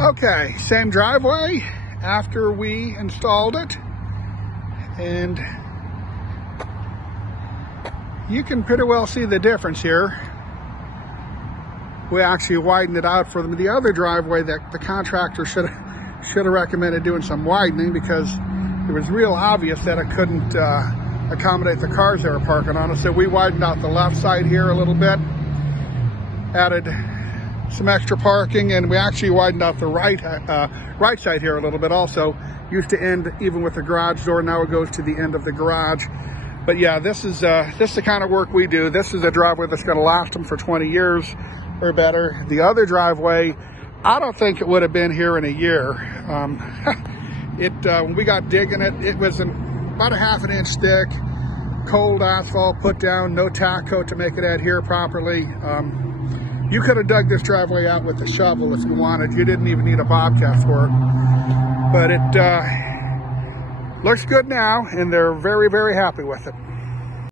Okay, same driveway after we installed it, and you can pretty well see the difference here. We actually widened it out for them. The other driveway, that the contractor should have recommended doing some widening, because it was real obvious that it couldn't accommodate the cars they were parking on it. So we widened out the left side here a little bit, added some extra parking, and we actually widened out the right side here a little bit also. Used to end even with the garage door, now it goes to the end of the garage. But yeah, this is the kind of work we do. This is a driveway that's going to last them for 20 years or better. The other driveway, I don't think it would have been here in a year. When we got digging it, it was about a ½ inch thick, cold asphalt put down, no tack coat to make it adhere properly. You could have dug this driveway out with a shovel if you wanted. You didn't even need a bobcat for it. But it looks good now, and they're very, very happy with it.